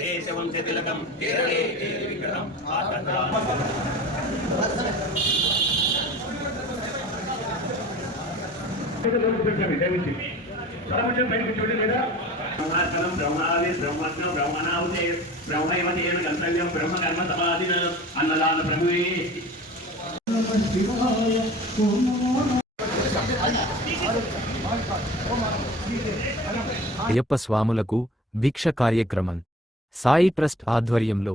देशवंशतिलकं केरले विग्रहं ब्रह्मैवतेन गन्तव्यं ब्रह्मकर्म समाधिन अन्नदान प्रभुवे అయ్యప్ప స్వాములకు దీక్ష కార్యక్రమం సాయి ట్రస్ట్ ఆధ్వర్యంలో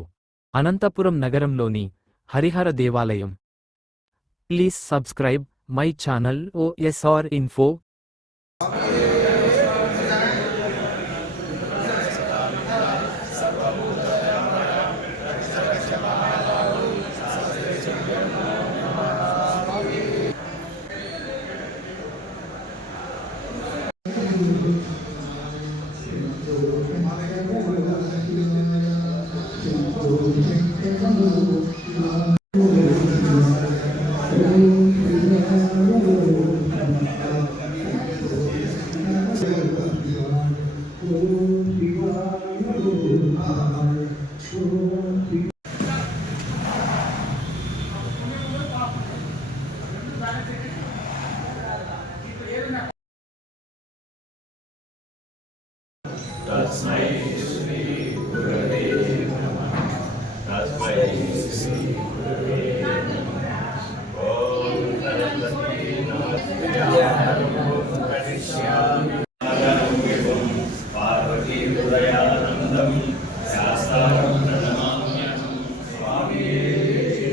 అనంతపురం నగరంలోని హరిహర దేవాలయం. Please subscribe my channel OSR Info. तस्मै श्री गुरवे नमः. तस्मै श्री गुरवे नमः. ओम सरस्वती नमस्ते करिष्यामि. पार्वती हृदयानन्दं शास्त्रं प्रणमाम्यहं. स्वामी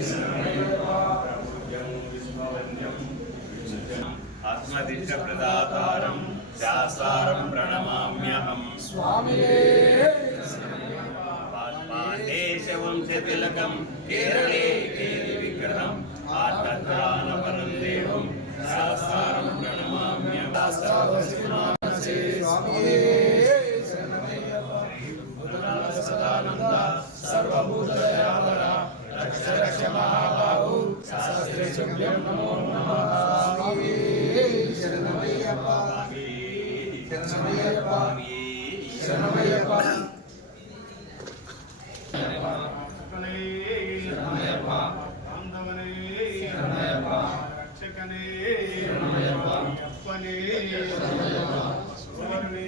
शरणमय्यप्पं विष्णुवन्द्यं आत्मदिष्ट प्रदातारं शास्त्रं प्रणमाम्यहं. स्वामी देशवंशतिलकं केरले विग्रहं आत्मत्राणपरं देवं शास्त्रं प्रणमाम्यहं. सदानन्द सर्वभूतदयावर रक्ष रक्ष महाबाहु शास्त्रे शुभ्यं नमो नमः. स्वामी शरणमय्यप्प शरणमय्यप्प शरणमय्यप्प शरणमय्यप्प आंदवने शरणमय्यप्प रक्षकने शरणमय्यप्प अप्पने शरणमय्यप्प सुवर्णे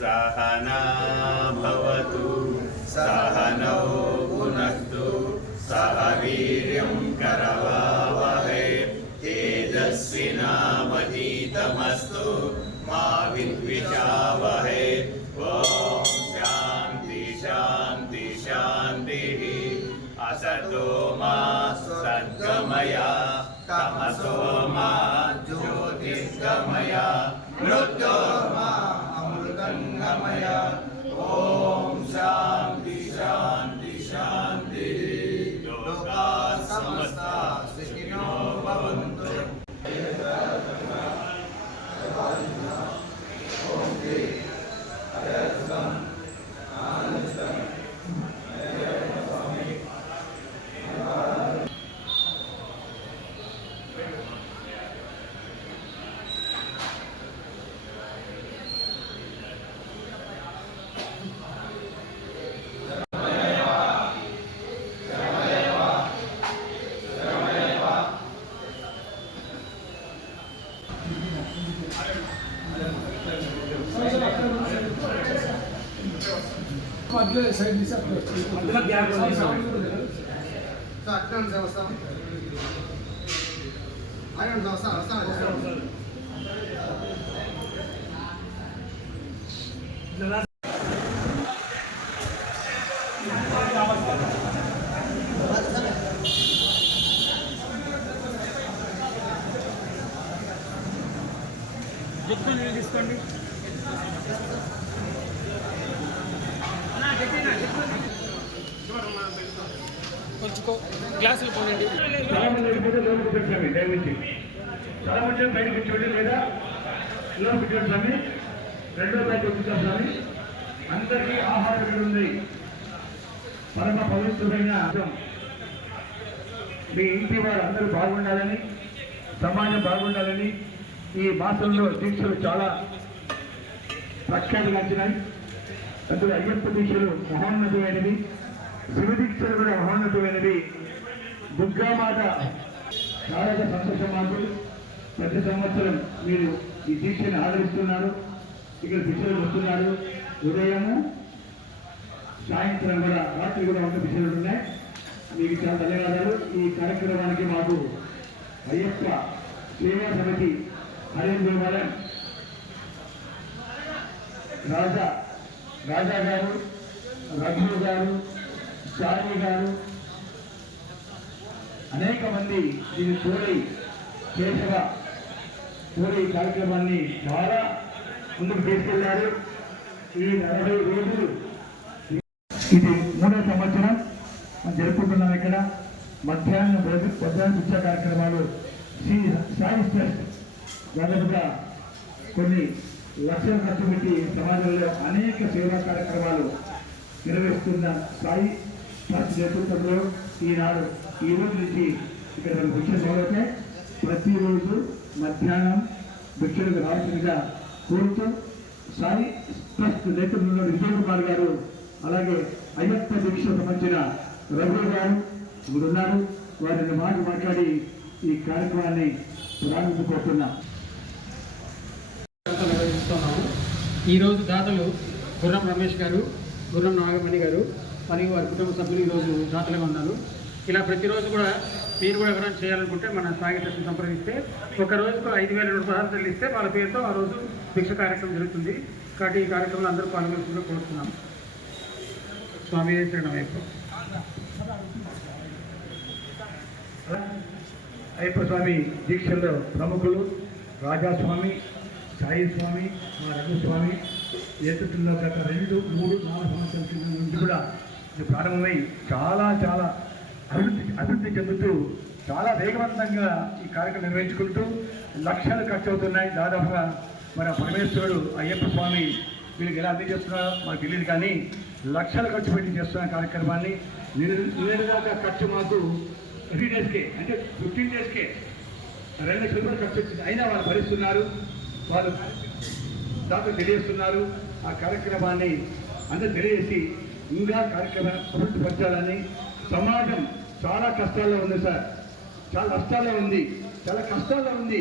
सहना भवतु सहनौ भुनक्तु सह वीर्यं करवावहै तेजस्विनावधीतमस्तु मा विद्विषावहै. ओम शांति शांति शांतिः. असतो मा सद्गमय तमसो मा ज्योतिर्गमय. मृत्योर्मा अमृतंगमय। ओम शांति शांति शांति। लोका समस्ता सुखिनो भवन्तु। అందులో గ్యాప్ ఉంది సార్. తీసుకోండి. కొంచెం గ్లాసులు పోనండి. చాలా మంది వెళ్ళిపోతే లోపు కూర్చోండి దయచేసి. చాలా మంది బయట కూర్చోండి లేదా లోపు కూర్చోండి స్వామి. రెండో బయట కూర్చోండి స్వామి. అందరికీ ఆహారం ఉంది. పరమ పవిత్రమైన మీ ఇంటి వారు అందరూ బాగుండాలని, సమాజం బాగుండాలని ఈ మాసంలో దీక్షలు చాలా ప్రఖ్యాతిగాంచినాయి. అందులో అయ్యప్ప దీక్షలు మహోన్నతమైనవి, శివ దీక్షలు కూడా మహోన్నతమైనవి. దుర్గామాత చాలా సంతోషం మాకు. ప్రతి సంవత్సరం మీరు ఈ దీక్షని ఆదరిస్తున్నారు. ఇక్కడ దీక్షలు వస్తున్నారు. ఉదయము సాయంత్రం కూడా, రాత్రి కూడా ఉన్న దీక్షలు ఉన్నాయి. మీకు చాలా ధన్యవాదాలు. ఈ కార్యక్రమానికి మాకు అయ్యప్ప సేవా సమితి హరిదేవాలయం రాజా గారు, రఘు గారు, చారి గారు, అనేక మంది దీన్ని తోడి కేశవ తోడి కార్యక్రమాన్ని చాలా ముందుకు తీసుకెళ్లారు. ఈ 40 రోజులు ఇది 3వ సంవత్సరం మనం జరుపుకుంటున్నాం. ఇక్కడ మధ్యాహ్నం శిక్షా కార్యక్రమాలు శ్రీ సాయి ట్రస్ట్ దాదాపుగా కొన్ని లక్షల ఖర్చు పెట్టి సమాజంలో అనేక సేవా కార్యక్రమాలు నిర్వహిస్తున్న సాయి ట్రస్ట్ నేతృత్వంలో ఈనాడు ఈ రోజు నుంచి ఇక్కడ భిక్షలు మొదలవుతాయి. ప్రతిరోజు మధ్యాహ్నం భిక్షలకు రావాల్సిందిగా కోరుతూ సాయి ట్రస్ట్ నేతృత్వంలో విజయ్ కుమార్ గారు, అలాగే అయ్యప్ప దీక్ష సంబంధించిన రఘు గారు ఇప్పుడు ఉన్నారు. వారిని మాట్లాడి ఈ కార్యక్రమాన్ని ప్రారంభించుకుంటున్నాం. నిర్వహిస్తున్నాము. ఈరోజు దాతలు గుర్రం రమేష్ గారు, గుర్రం నాగమణి గారు మరియు వారి కుటుంబ సభ్యులు ఈరోజు దాతలుగా ఉన్నారు. ఇలా ప్రతిరోజు కూడా మీరు కూడా ఎవరైనా చేయాలనుకుంటే మన సాయి ట్రస్ట్ని సంప్రదిస్తే ఒక రోజుకు 5,200 చెల్లిస్తే వాళ్ళ పేరుతో ఆ రోజు భిక్ష కార్యక్రమం జరుగుతుంది. కాబట్టి ఈ కార్యక్రమంలో అందరూ పాల్గొనకుండా కోరుతున్నాం. స్వామి శరణమయ్యప్ప. అయ్యప్ప స్వామి దీక్షల్లో ప్రముఖులు రాజాస్వామి, సాయి స్వామి, మా రఘుస్వామి నేతృత్వంలో గత 2, 3, 4 సంవత్సరాల నుంచి కూడా ఇది ప్రారంభమై చాలా చాలా అభివృద్ధి చెందుతూ చాలా వేగవంతంగా ఈ కార్యక్రమం నిర్వహించుకుంటూ లక్షలు ఖర్చు అవుతున్నాయి. దాదాపుగా మన పరమేశ్వరుడు అయ్యప్ప స్వామి వీళ్ళకి ఎలా అందజేస్తున్నారో మాకు తెలియదు, కానీ లక్షలు ఖర్చు పెట్టి చేస్తున్న కార్యక్రమాన్ని నిరుగా ఖర్చు మాకు 3 డేస్కే, అంటే 15 డేస్కే 2 లక్షల రూపాయలు ఖర్చు వచ్చింది. అయినా వాళ్ళు భరిస్తున్నారు, వాళ్ళు దాకా తెలియజేస్తున్నారు. ఆ కార్యక్రమాన్ని అందరూ తెలియజేసి ఇంకా కార్యక్రమం అభివృద్ధిపరచాలని. సమాజం చాలా కష్టాల్లో ఉంది సార్, చాలా నష్టాల్లో ఉంది, చాలా కష్టాల్లో ఉంది.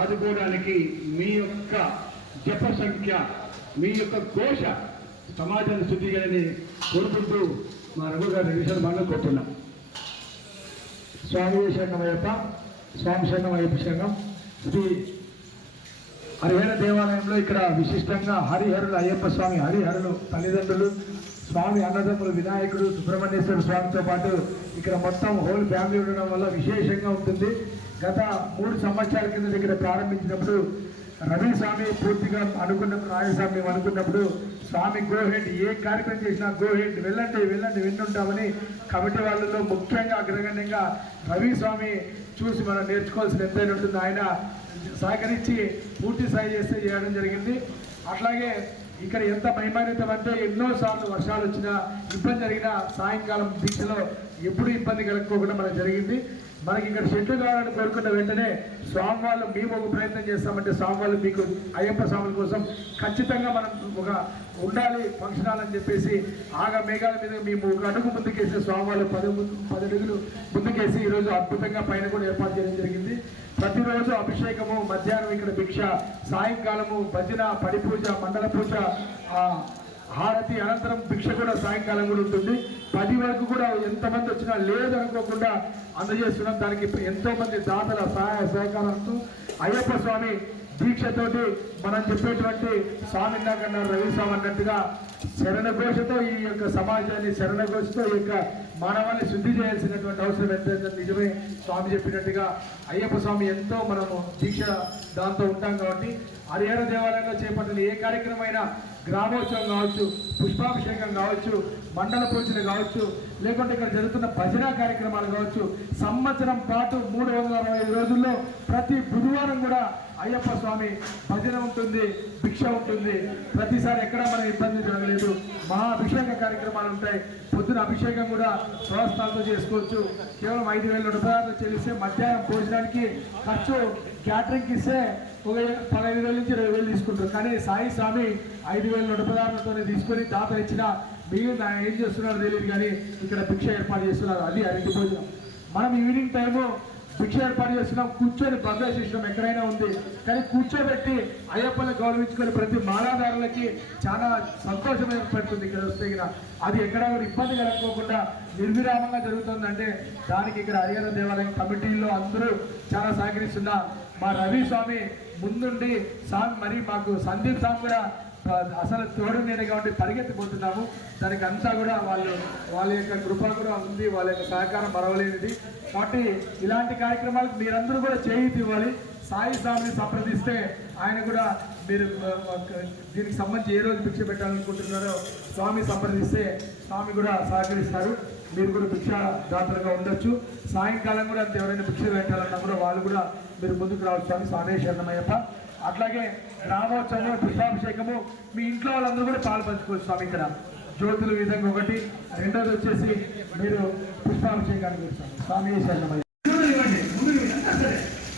ఆదుకోవడానికి మీ యొక్క జప సంఖ్య, మీ యొక్క ఘోష సమాజాన్ని శుద్ధి చేయాలని కోరుకుంటూ మా రఘు గారి విషయాలు మనం కోరుతున్నాం. స్వామి శరణమయ్యప్ప, స్వామి శరణమయ్యప్ప శరణం. శ్రీ హరిహర దేవాలయంలో ఇక్కడ విశిష్టంగా హరిహరులు అయ్యప్ప స్వామి హరిహరులు తల్లిదండ్రులు, స్వామి అన్నదమ్ములు వినాయకుడు సుబ్రహ్మణ్యేశ్వర స్వామితో పాటు ఇక్కడ మొత్తం హోల్ ఫ్యామిలీ ఉండడం వల్ల విశేషంగా ఉంటుంది. గత 3 సంవత్సరాల కింద ఇక్కడ ప్రారంభించినప్పుడు రవి స్వామి పూర్తిగా అనుకున్నప్పుడు రాజస్వామి మేము అనుకున్నప్పుడు స్వామి గో హెడ్ ఏ కార్యక్రమం చేసినా గో హెడ్ వెళ్ళండి వెళ్ళండి వింటుంటామని కమిటీ వాళ్ళలో ముఖ్యంగా అగ్రగణ్యంగా రవి స్వామి చూసి మనం నేర్చుకోవాల్సిన ఎంతైనా ఉంటుంది. ఆయన సహకరించి పూర్తి స్థాయి చేస్తే చేయడం జరిగింది. అట్లాగే ఇక్కడ ఎంత మహిమాన్వితం అంటే ఎన్నోసార్లు వర్షాలు వచ్చినా ఇబ్బంది జరిగినా సాయంకాలం దీక్షలో ఎప్పుడు ఇబ్బంది కలుక్కోకుండా మనకు జరిగింది. మనకి ఇక్కడ షెడ్లు కావాలని కోరుకున్న వెంటనే స్వామి వాళ్ళు మేము ఒక ప్రయత్నం చేస్తామంటే స్వామి వాళ్ళు మీకు అయ్యప్ప స్వాముల కోసం ఖచ్చితంగా మనం ఒక ఉండాలి ఫంక్షన్ హాల్ అని చెప్పేసి ఆగా మేఘాల మీద మేము ఒక అడుగు ముందుకేసి స్వామి వాళ్ళు 10 అడుగులు ముందుకేసి ఈరోజు అద్భుతంగా పైన కూడా ఏర్పాటు చేయడం జరిగింది. ప్రతిరోజు అభిషేకము, మధ్యాహ్నం ఇక్కడ భిక్ష, సాయంకాలము భజన, పడి పూజ, మండల పూజ, హారతి అనంతరం భిక్ష కూడా సాయంకాలం కూడా ఉంటుంది. 10 వరకు కూడా ఎంతమంది వచ్చినా లేదనుకోకుండా అందజేస్తున్నాం. దానికి ఎంతో మంది దాతల సహాయ సహకారంతో అయ్యప్ప స్వామి దీక్షతోటి మనం చెప్పేటువంటి స్వామి ఇందాకన్నా రవి స్వామి అన్నట్టుగా శరణఘోషతో ఈ యొక్క సమాజాన్ని శరణఘోషతో ఈ యొక్క మానవాన్ని శుద్ధి చేయాల్సినటువంటి అవసరం ఎంతైతే నిజమే స్వామి చెప్పినట్టుగా అయ్యప్ప స్వామి ఎంతో మనము దీక్ష దాంతో ఉంటాం కాబట్టి హరిహర దేవాలయంలో చేపట్టిన ఏ కార్యక్రమం అయినా గ్రామోత్సవం కావచ్చు, పుష్పాభిషేకం కావచ్చు, మండల పూజలు కావచ్చు, లేకుంటే ఇక్కడ జరుగుతున్న భజన కార్యక్రమాలు కావచ్చు, సంవత్సరం పాటు 365 రోజుల్లో ప్రతి బుధవారం కూడా అయ్యప్ప స్వామి భజన ఉంటుంది, భిక్ష ఉంటుంది. ప్రతిసారి ఎక్కడ మనం ఇబ్బంది జరగలేదు. మహా అభిషేక కార్యక్రమాలు ఉంటాయి. పొద్దున అభిషేకం కూడా స్వస్థాలతో చేసుకోవచ్చు. కేవలం 5,100 చెల్లిస్తే మధ్యాహ్నం భోజనానికి ఖర్చు క్యాటరింగ్కి ఇస్తే ఒక 15,000 నుంచి 20,000 తీసుకుంటారు. కానీ సాయి స్వామి 5,100 తీసుకొని దాతలు ఇచ్చిన మిగిలిన ఏం చేస్తున్నారో తెలియదు కానీ ఇక్కడ భిక్ష ఏర్పాటు చేస్తున్నారు. అది అరటి భోజనం. మనం ఈవినింగ్ టైము భిక్ష ఏర్పాటు చేస్తున్నాం. కూర్చొని భద్ర సిస్టమ్ ఎక్కడైనా ఉంది, కానీ కూర్చోబెట్టి అయ్యప్పని గౌరవించుకొని ప్రతి మాలాదారులకి చాలా సంతోషం ఏర్పడుతుంది. ఇక్కడ వస్తే అది ఎక్కడ ఇబ్బంది కలగకోకుండా నిర్విరామంగా జరుగుతుందంటే దానికి ఇక్కడ హరిహర దేవాలయం కమిటీలో అందరూ చాలా సహకరిస్తున్న మా రవి స్వామి ముందుండి స్వామి మరి మాకు సందీప్ స్వామి కూడా అసలు తోడు నేను కాబట్టి పరిగెత్తిపోతున్నాము. దానికి అంతా కూడా వాళ్ళ యొక్క కృప కూడా ఉంది, వాళ్ళ యొక్క సహకారం మరవలేనిది. కాబట్టి ఇలాంటి కార్యక్రమాలకు మీరందరూ కూడా చేయూతి ఇవ్వాలి. సాయి స్వామిని సంప్రదిస్తే ఆయన కూడా మీరు దీనికి సంబంధించి ఏ రోజు భిక్ష పెట్టాలనుకుంటున్నారో స్వామి సంప్రదిస్తే స్వామి కూడా సహకరిస్తారు. మీరు కూడా భిక్ష దాతలుగా ఉండొచ్చు. సాయంకాలం కూడా అంత ఎవరైనా భిక్ష పెట్టాలన్నా కూడా వాళ్ళు కూడా మీరు ముందుకు రావచ్చు. స్వామి శరణమయ్యప్ప. అట్లాగే గ్రామోత్సవం, పుష్పాభిషేకము మీ ఇంట్లో వాళ్ళందరూ కూడా పాలు పంచుకోవచ్చు. స్వామి ఇక్కడ జ్యోతులు విధంగా ఒకటి, రెండోది వచ్చేసి మీరు పుష్పాభిషేకానికి వచ్చాము. స్వామి శరణమయ్య ఇవ్వండి, ముందు సరే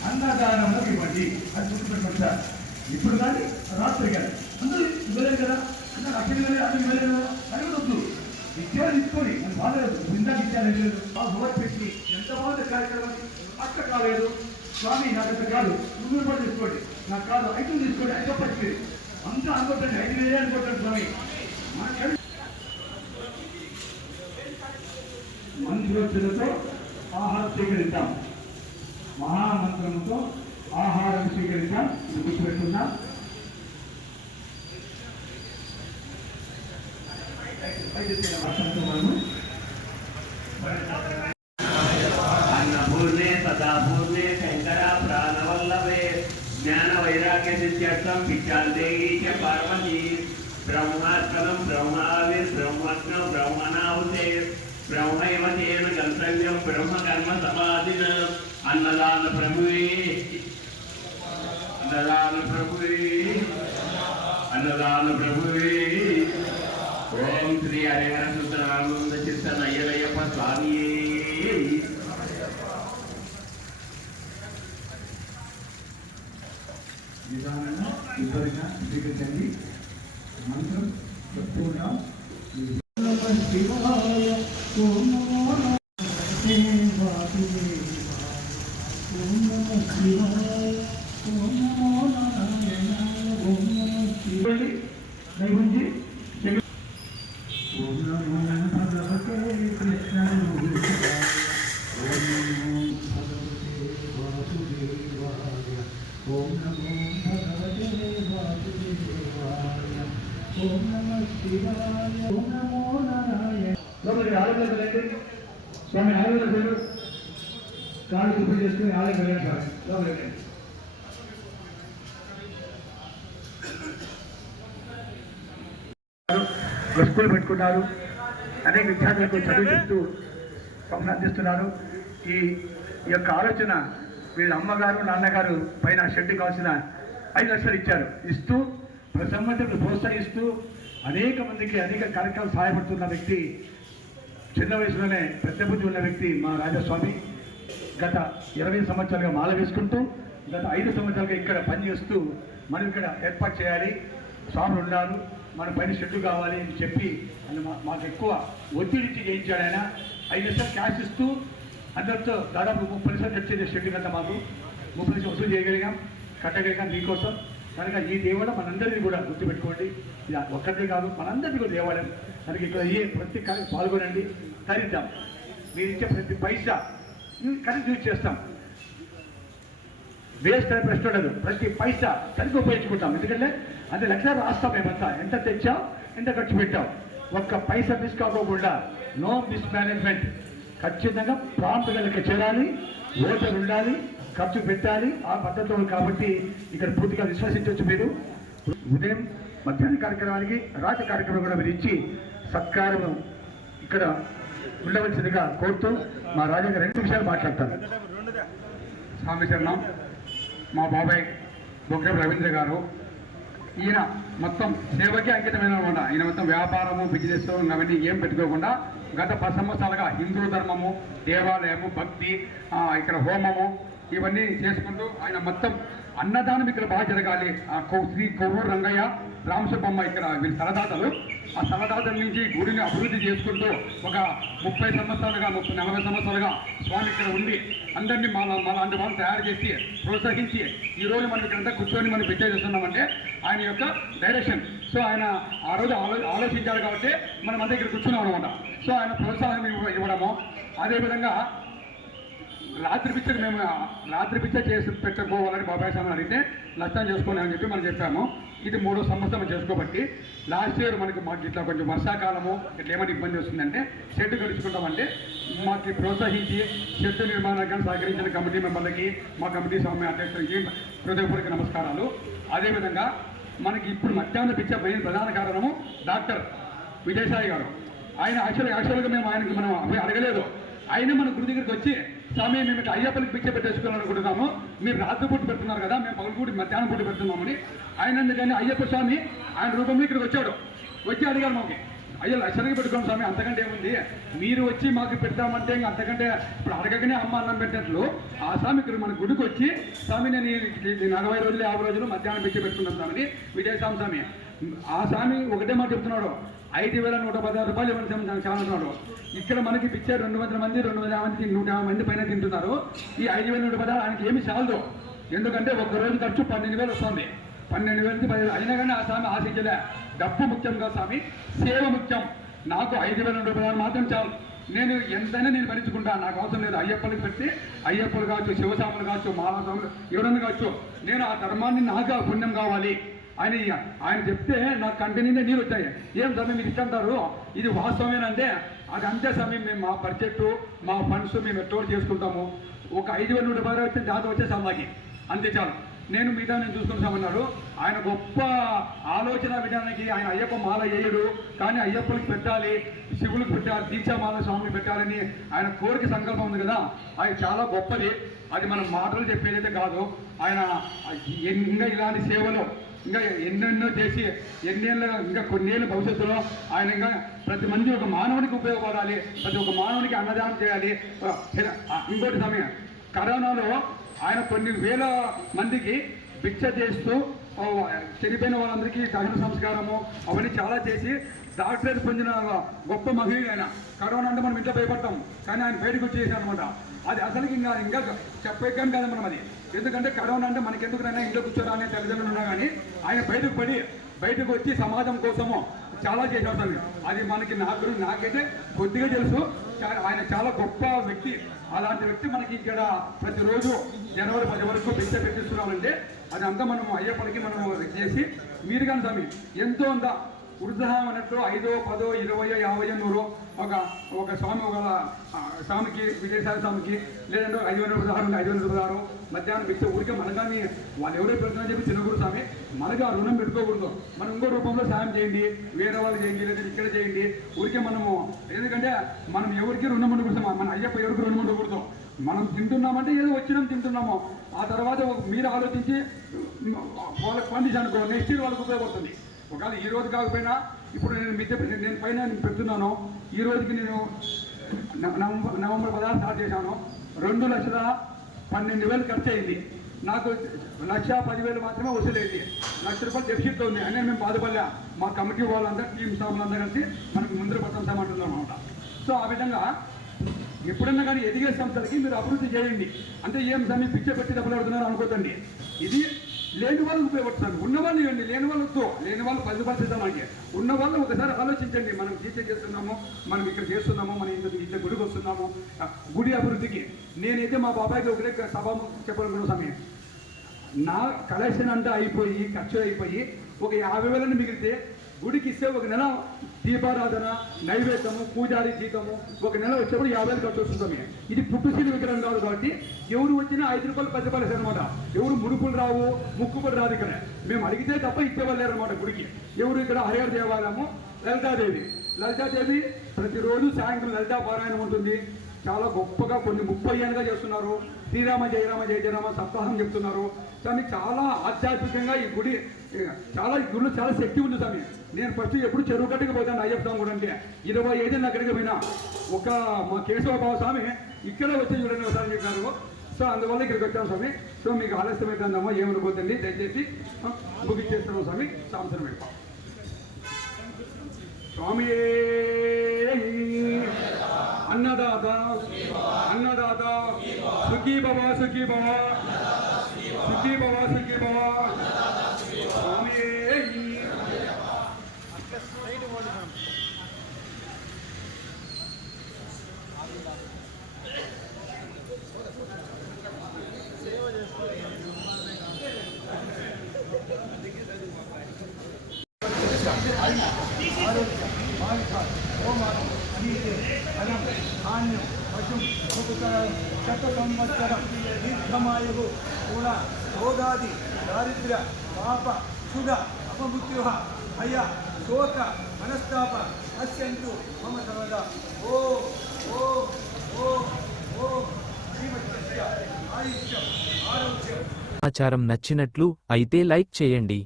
అన్నదానంలో ఇవ్వండి. అది గుర్తుపెట్టుకోండి సార్. ఇప్పుడు కానీ రాత్రి కానీ అందరూ ఇవ్వలేదు కదా, లక్ష అందరూ ఇవ్వలేదు అని వద్దు. ఇచ్చేది ఇచ్చుకోండి, నేను బాగాలేదు. ఇందాక ఇచ్చాను హోట్ పెట్టి ఎంత బాగుంది కార్యక్రమం. అక్క కాలేదు స్వామి, నాకు అంత కాదు, 300 రూపాయలు తీసుకోండి. నాకు కాదు 5 తీసుకోండి. 5 పచ్చి అంతా అనుకోండి. 5,000 అనుకుంటాను స్వామి. మంత్రోచ్చలతో ఆహారం స్వీకరిద్దాం. మహామంత్రంతో ఆహారం స్వీకరిద్దాం. గుర్తుపెట్టుకుందాం. अन्नपूर्णे सदापूर्णे शंकरा प्राणवल्लभे ज्ञान वैराग्य सिद्ध्यर्थम भिक्षादेही च पार्वती ब्रह्मार्पणम ब्रह्माविर ब्रह्मज्ञ ब्रह्मणाहुते ब्रह्मैव तेन गन्तव्यं ब्रह्मकर्म समाधिन अन्नदान प्रभुवे अन्नदान प्रभुवे अन्नदान प्रभुवे ओम श्री हरिहर सुंदरानंद चित्तन अय्यप्प स्वामी విధానంగా ఇద్దరిగా స్వీకరించండి. మంత్రం చెప్తూ ఉన్నాం. నైపుణ్యం ఓం నమో భగవతే కృష్ణాయ ఓం నమో భగవతే వాసుదేవాయ ఓం నమో భగవతే వాసుదేవాయ ఓం నమః శివాయ ఓం నమో నారాయణ. లోపలికి ఆలయంలోకి రండి. స్వామి ఆలయంలో పేరు కాళ్ళు శుభ్రం చేసుకుని ఆలయం వెళ్ళండి. స్వామి లోపలికి రండి. స్కూల్ పెట్టుకున్నారు. అనేక విద్యార్థులకు చదివిస్తూ సంస్థ అందిస్తున్నారు. ఈ యొక్క ఆలోచన వీళ్ళ అమ్మగారు నాన్నగారు పైన షెడ్ కావాల్సిన 5 లక్షలు ఇచ్చారు. ఇస్తూ ప్రతి సంవత్సరం ప్రోత్సహిస్తూ అనేక మందికి అనేక కార్యక్రమాలు సహాయపడుతున్న వ్యక్తి, చిన్న వయసులోనే పెద్ద బుద్ధి ఉన్న వ్యక్తి మా రాజస్వామి. గత 20 సంవత్సరాలుగా మాల వేసుకుంటూ గత 5 సంవత్సరాలుగా ఇక్కడ పనిచేస్తూ మనం ఇక్కడ ఏర్పాటు చేయాలి, స్వాములు ఉన్నారు, మన పైన షెడ్డు కావాలి అని చెప్పి మాకు ఎక్కువ ఒత్తిడి చేయించాడు ఆయన. 5 లక్షలు క్యాష్ ఇస్తూ అందరితో దాదాపు 30 లక్షలు ఖర్చు షెడ్డు కన్నా మాకు 30 లక్షలు వసూలు చేయగలిగాం, కట్టగలిగాం మీకోసం. కనుక ఈ దేవాలయం మనందరినీ కూడా గుర్తుపెట్టుకోండి. ఇది ఒక్కరిదే కాదు, మనందరినీ కూడా దేవాలయం. కనుక ఇక్కడ ప్రతి కార్యం పాల్గొనండి, తరిద్దాం. మీరు ఇచ్చే ప్రతి పైసా కరెక్ట్ యూజ్ చేస్తాం, వేస్ట్ అనే ప్రశ్న ఉండదు. ప్రతి పైసా సరిగ్గా ఉపయోగించుకుంటాం. ఎందుకంటే 10 లక్షలు రాస్తాం మేమంతా, ఎంత తెచ్చావు ఎంత ఖర్చు పెట్టావు. ఒక్క పైసా మిస్ కాకోకుండా, నో మిస్ మేనేజ్మెంట్. ఖచ్చితంగా ప్రాంతాలకు చేరాలి, ఓటర్ ఉండాలి, ఖర్చు పెట్టాలి, ఆ పద్ధతిలో. కాబట్టి ఇక్కడ పూర్తిగా విశ్వసించవచ్చు. మీరు ఉదయం మధ్యాహ్న కార్యక్రమానికి రాత్రి కార్యక్రమం కూడా మీరు ఇచ్చి సత్కారం ఇక్కడ ఉండవలసిందిగా కోరుతూ మా రాజా గారు 2 నిమిషాలు మాట్లాడతారు. స్వామి శరణం. మా బాబాయ్ బొగ్గే రవీంద్ర గారు, ఈయన మొత్తం సేవకి అంకితమైన అనమాట. ఈయన మొత్తం వ్యాపారము, బిజినెస్ అవన్నీ ఏం పెట్టుకోకుండా గత 10 సంవత్సరాలుగా హిందూ ధర్మము, దేవాలయము, భక్తి, ఇక్కడ హోమము ఇవన్నీ చేసుకుంటూ ఆయన మొత్తం అన్నదానం ఇక్కడ బాగా జరగాలి. శ్రీ కొవ్వూరు రంగయ్య, రామసుబ్బమ్మ ఇక్కడ వీళ్ళు సలదాతలు. ఆ సలదాతల నుంచి గుడిని అభివృద్ధి చేసుకుంటూ ఒక 30 సంవత్సరాలుగా 40 సంవత్సరాలుగా స్వామి ఇక్కడ ఉండి అందరినీ అలాంటి వాళ్ళు తయారు చేసి ప్రోత్సహించి ఈరోజు మనం ఇక్కడంతా కూర్చొని మనం పెట్టే చేస్తున్నామంటే ఆయన యొక్క డైరెక్షన్. సో ఆయన ఆ రోజు ఆలోచించారు కాబట్టి మనం అంతా ఇక్కడ కూర్చున్నాం అనమాట. సో ఆయన ప్రోత్సాహం ఇవ్వడము. అదేవిధంగా రాత్రి పిచ్చ చేసి పెట్టకపోవాలని బాబాయ్ స్వామిని అడిగితే నష్టం చేసుకోలేమని చెప్పి మనం చెప్పాము. ఇది 3వ సంవత్సరం చేసుకోబట్టి లాస్ట్ ఇయర్ మాకు ఇట్లా కొంచెం వర్షాకాలము ఇట్లా ఏమైనా ఇబ్బంది వస్తుందంటే షెడ్ గడుచుకుంటామంటే మాకు ప్రోత్సహించి షెడ్ నిర్మాణానికి సహకరించిన కమిటీ మెంబర్లకి, మా కమిటీ స్వామి అధ్యక్షులకి హృదయపూర్వక నమస్కారాలు. అదేవిధంగా మనకి ఇప్పుడు మధ్యాహ్నం పిచ్చ మెయిన్ ప్రధాన కారణము డాక్టర్ విజయసాయి గారు. ఆయన యాక్చువల్గా మేము ఆయనకి మనం అడగలేదు. ఆయన మన గుడి దగ్గరికి వచ్చి, స్వామి మేము ఇట్లా అయ్యప్పనికి పిచ్చ పెట్టేసుకోవాలనుకుంటున్నాము, మీరు రాత్రిపూట పెడుతున్నారు కదా, మేము పగలపూట మధ్యాహ్నం పూట పెడుతున్నామని. ఆయన అందుకని అయ్యప్ప స్వామి ఆయన రూపంలో ఇక్కడికి వచ్చి అడిగారు మాకు, అయ్యో లక్షణంగా పెట్టుకోండి స్వామి, అంతకంటే ఏముంది, మీరు వచ్చి మాకు పెడతామంటే ఇంకా అంతకంటే ఇప్పుడు అడగగానే అమ్మ అన్నం పెట్టినట్లు ఆ స్వామి ఇక్కడ మన గుడికి వచ్చి, స్వామి నేను 40 రోజులు 50 రోజులు మధ్యాహ్నం పిచ్చ పెట్టుకున్నాను స్వామిని విజయస్వామి స్వామి. ఆ స్వామి ఒకటే మాట చెప్తున్నాడు, 5,116 రూపాయలు ఇవ్వండి చాలా అంటున్నాడు. ఇక్కడ మనకి పిచ్చే 200 మంది 250 మంది 150 మంది పైన తింటున్నారు. ఈ 5,116 ఆయనకి ఏమి చాలదు. ఎందుకంటే ఒక్కరోజు ఖర్చు 12,000 వస్తుంది. 12,000 నుంచి 10,000 అయినా కానీ ఆ స్వామి ఆశించలే. డబ్బు ముఖ్యం కాదు స్వామి, సేవ ముఖ్యం. నాకు 5,116 మాత్రం చాలు, నేను ఎంతైనా నేను భరించుకుంటాను, నాకు అవసరం లేదు. అయ్యప్పలకు పెట్టి అయ్యప్పలు కావచ్చు, శివస్వాములు కావచ్చు, మాలాస్వాములు ఎవరన్నా కావచ్చు, నేను ఆ ధర్మాన్ని నాకు పుణ్యం కావాలి. ఆయన చెప్తే నాకు కంటి నిండా నీరు వచ్చాయి. ఏం సమయం మీరు ఇష్టంటారు, ఇది వాస్తవమేనంటే అది అంతే సమయం. మేము మా బడ్జెట్, మా ఫండ్స్ మేము ఎట్లా చేసుకుంటాము. ఒక 5,116 వచ్చే జాతర వచ్చే సమాకి అంతే చాలు. నేను మిగతా నేను చూసుకుంటామన్నారు. ఆయన గొప్ప ఆలోచన విధానానికి ఆయన అయ్యప్ప మాల వేయడు, కానీ అయ్యప్పలకు పెట్టాలి, శివులకు పెట్టాలి, దీక్షామాల స్వామికి పెట్టాలని ఆయన కోరిక సంకల్పం ఉంది కదా, అది చాలా గొప్పది. అది మనం మాటలు చెప్పేదైతే కాదు. ఆయన ఇంకా ఇలాంటి సేవలు ఇంకా ఎన్నెన్నో చేసి ఇంకా కొన్నేళ్ళ భవిష్యత్తులో ఆయన ఇంకా ప్రతి మంది ఒక మానవునికి ఉపయోగపడాలి, ప్రతి ఒక్క మానవునికి అన్నదానం చేయాలి. ఇంకోటి సమయం కరోనాలో ఆయన కొన్ని వేల మందికి భిక్ష చేస్తూ చనిపోయిన వాళ్ళందరికీ దహన సంస్కారము అవన్నీ చాలా చేసి డాక్టరేట్ పొందిన గొప్ప మహిళ ఆయన. కరోనా అంటే మనం ఇంట్లో భయపడతాం, కానీ ఆయన బయటకు వచ్చేసాను అనమాట. అది అసలుకి ఇంకా చెప్పేకం కాదు మనం అది. ఎందుకంటే కరోనా అంటే మనకెందుకునైనా ఇంట్లో కూర్చోరా అనే తల్లిదండ్రులు ఉన్నా కానీ ఆయన బయటకు వచ్చి సమాజం కోసము చాలా చేసేస్తాను. అది మనకి నాకైతే కొద్దిగా తెలుసు. ఆయన చాలా గొప్ప వ్యక్తి. అలాంటి వ్యక్తి మనకి ఇక్కడ ప్రతిరోజు జనవరి 10 వరకు భిక్ష పెట్టిస్తున్నామంటే అది అంతా మనం అయ్యప్పటికి మనం చేసి మీరు కానీ స్వామి ఎంతో అంత ఉత్సాహం అన్నట్టు 5, 10, 20, 50, 100 ఒక స్వామి ఒక స్వామికి విజయసాయి స్వామికి లేదంటే 5,116 5,116 మధ్యాహ్నం భిక్ష ఊరికే మనగాని వాళ్ళు ఎవరో పెడుతున్నారని చెప్పి తినకూడదు స్వామి. మనకి ఆ రుణం పెట్టుకోకూడదు. మనం ఇంకో రూపంలో సాయం చేయండి, వేరే వాళ్ళు చేయండి, లేదా ఇక్కడ చేయండి. ఊరికే మనము ఎందుకంటే మనం ఎవరికి రుణం ఉండకూడదు. మన అయ్యప్ప ఎవరికి రుణం ఉండకూడదు. మనం తింటున్నామంటే ఏదో వచ్చినాం తింటున్నాము. ఆ తర్వాత మీరు ఆలోచించి వాళ్ళకి పండించి అనుకో, నెక్స్ట్ ఇయర్ వాళ్ళకి ఉపయోగపడుతుంది. ఒకవేళ ఈ రోజు కాకపోయినా ఇప్పుడు నేను పైన పెడుతున్నాను. ఈ రోజుకి నేను నవంబర్ 16 స్టార్ట్ చేశాను. 2,12,000 ఖర్చు అయింది. నాకు 1,10,000 మాత్రమే వసూలైంది. ₹1,00,000 డెఫిసిట్ ఉంది. అని మేము బాధపడలే. మా కమిటీ వాళ్ళంతా టీమ్ స్టాఫ్లంతా కలిసి మనకు ముందర పట్టంసామంటున్నాం అనమాట. సో ఆ విధంగా ఎప్పుడన్నా కానీ ఎదిగే సంస్థలకి మీరు అభివృద్ధి చేయండి. అంటే ఏం సమీ పిచ్చ పెట్టి డబ్బులు ఆడుతున్నారు అనుకోకండి. ఇది లేని వాళ్ళకి ఉపయోగపడుతుంది. ఉన్న వాళ్ళు ఇవ్వండి, లేని వాళ్ళతో లేని వాళ్ళు 10% మనకి. ఉన్న వాళ్ళు ఒకసారి ఆలోచించండి. మనం టీచర్ చేస్తున్నాము, మనం ఇక్కడ చేస్తున్నాము, మనం ఇంత గుడికి వస్తున్నాము. గుడి అభివృద్ధికి నేనైతే మా బాబాయ్కి ఒకటే సభ చెప్పాలనుకున్న సమయం, నా కలెక్షన్ అంతా అయిపోయి ఖర్చు అయిపోయి ఒక 50,000 మిగిలితే గుడికి ఇస్తే ఒక నెల దీపారాధన, నైవేద్యము, పూజారి జీతము ఒక నెల వచ్చేప్పుడు 50,000 ఖర్చు వస్తుంది. ఇది పుట్టుశీలి విగ్రహం కాదు కాబట్టి ఎవరు వచ్చినా ₹5, ₹10 అనమాట. ఎవరు ముడుపులు రావు, ముక్కుబడి రాదు. ఇక్కడ మేము అడిగితే తప్ప ఇచ్చేవాళ్ళు అనమాట. గుడికి ఎవరు ఇక్కడ హరిహర దేవాలయము, లలితాదేవి ప్రతిరోజు సాయంత్రం లలితా పారాయణం ఉంటుంది. చాలా గొప్పగా కొన్ని 30 ఏళ్ళుగా చేస్తున్నారు. శ్రీరామ జయరామ జయ జయరామ సప్తాహం చెప్తున్నారు. కానీ చాలా ఆధ్యాత్మికంగా ఈ గుడి ఈ గుడిలో చాలా శక్తి ఉంది స్వామి. నేను ఫస్ట్ ఎప్పుడు చెరువు కట్టుకు పోతాను అయ్యప్ప స్వామి కూడా. అంటే 25 ఏళ్ళు అక్కడికి పోయినా ఒక మా కేశవబాబు స్వామి ఇక్కడే వచ్చి చూడండి ఒకసారి చెప్పారు. సో అందువల్ల ఇక్కడికి వచ్చాను స్వామి. సో మీకు ఆలస్యం అవుతుందమ్మా, ఏమనుకోతండి, దయచేసి ముగిచ్చేస్తున్నాం స్వామి. సాంసరం వెళ్ళిపో స్వామి. అన్నదాత అన్నదాత సుఖీ భవ సుఖీ భవ సుఖీ భవ సుఖీ భవ స్వామి. ధాన్యం పశు శత సంవత్సరం దీర్ఘమాయువు కూడా రోగాది దారిద్ర్య పాప సుగ అపమృత్యు భయ శోక మనస్తాప పశ్యంతు మమ సర్వదా. ఓ ఓ ఓ ఓ శ్రీమతి ఆయుష్యం ఆరోగ్యం. సమాచారం నచ్చినట్లు అయితే లైక్ చేయండి.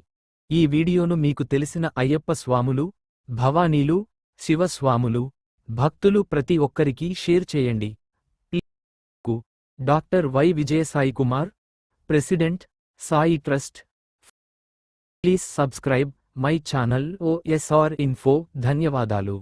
ఈ వీడియోను మీకు తెలిసిన అయ్యప్ప స్వాములు, భవానీలు, శివస్వాములు, భక్తులు ప్రతి ఒక్కరికి షేర్ చేయండి. Doctor why Vijayasai Kumar, president, Sai trust. Please subscribe my channel OSR Info. ధన్యవాదాలు.